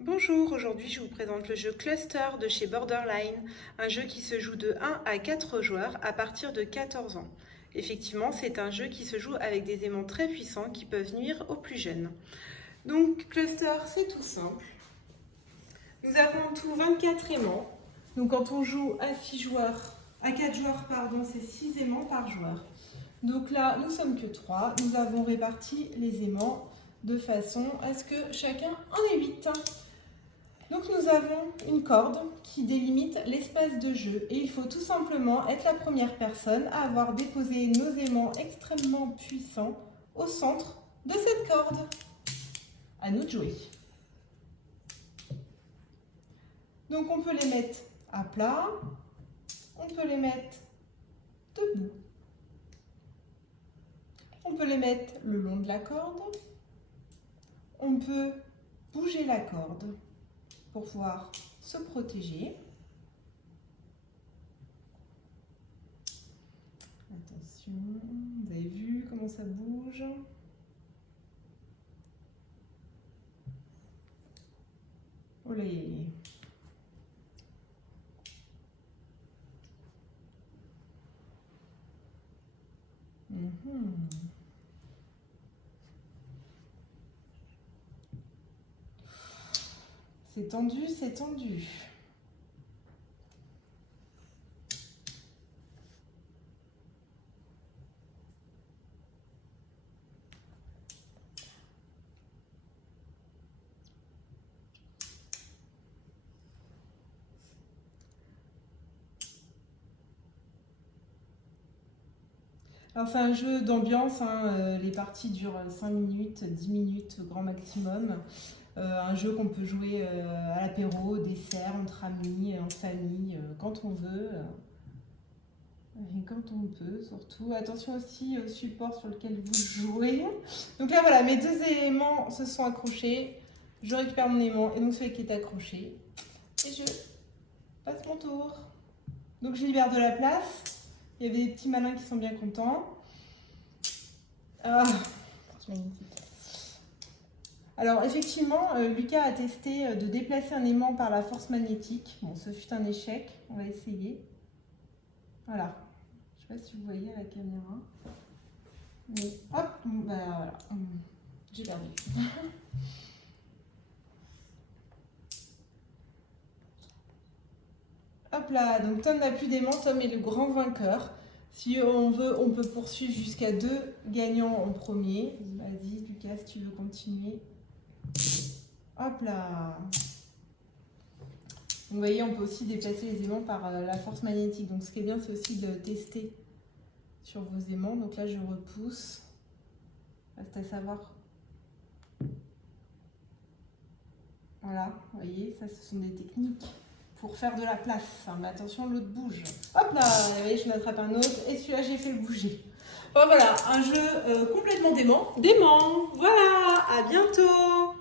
Bonjour, aujourd'hui je vous présente le jeu Cluster de chez Borderline, un jeu qui se joue de 1 à 4 joueurs à partir de 14 ans. Effectivement, c'est un jeu qui se joue avec des aimants très puissants qui peuvent nuire aux plus jeunes. Donc Cluster, c'est tout simple. Nous avons en tout 24 aimants. Donc quand on joue à 4 joueurs, c'est 6 aimants par joueur. Donc là, nous sommes que 3. Nous avons réparti les aimants de façon à ce que chacun en ait 8. Donc nous avons une corde qui délimite l'espace de jeu et il faut tout simplement être la première personne à avoir déposé nos aimants extrêmement puissants au centre de cette corde. À nous de jouer. Donc on peut les mettre à plat, on peut les mettre debout, on peut les mettre le long de la corde, on peut bouger la corde pour pouvoir se protéger. Attention, vous avez vu comment ça bouge? Olé! C'est tendu, c'est tendu. Alors c'est un jeu d'ambiance, les parties durent 5 minutes, 10 minutes grand maximum. Un jeu qu'on peut jouer à l'apéro, au dessert, entre amis, en famille, quand on veut. Et quand on peut, surtout. Attention aussi au support sur lequel vous jouez. Donc là voilà, mes deux éléments se sont accrochés. Je récupère mon aimant et donc celui qui est accroché. Et je passe mon tour. Donc je libère de la place. Il y avait des petits malins qui sont bien contents. Ah, c'est magnifique. Alors effectivement, Lucas a testé de déplacer un aimant par la force magnétique. Bon, ce fut un échec. On va essayer. Voilà. Je ne sais pas si vous voyez à la caméra. Mais hop, bah voilà. J'ai perdu. Hop là, donc Tom n'a plus d'aimant, Tom est le grand vainqueur. Si on veut, on peut poursuivre jusqu'à 2 gagnants en premier. Vas-y, Lucas, si tu veux continuer. Hop là. Vous voyez, on peut aussi déplacer les aimants par la force magnétique. Donc ce qui est bien, c'est aussi de tester sur vos aimants. Donc là, je repousse. Reste à savoir. Voilà, vous voyez, ça, ce sont des techniques pour faire de la place. Mais attention, l'autre bouge. Hop là, vous voyez, je m'attrape un autre. Et celui-là, j'ai fait le bouger. Bon, voilà, un jeu complètement dément. Dément, voilà, à bientôt.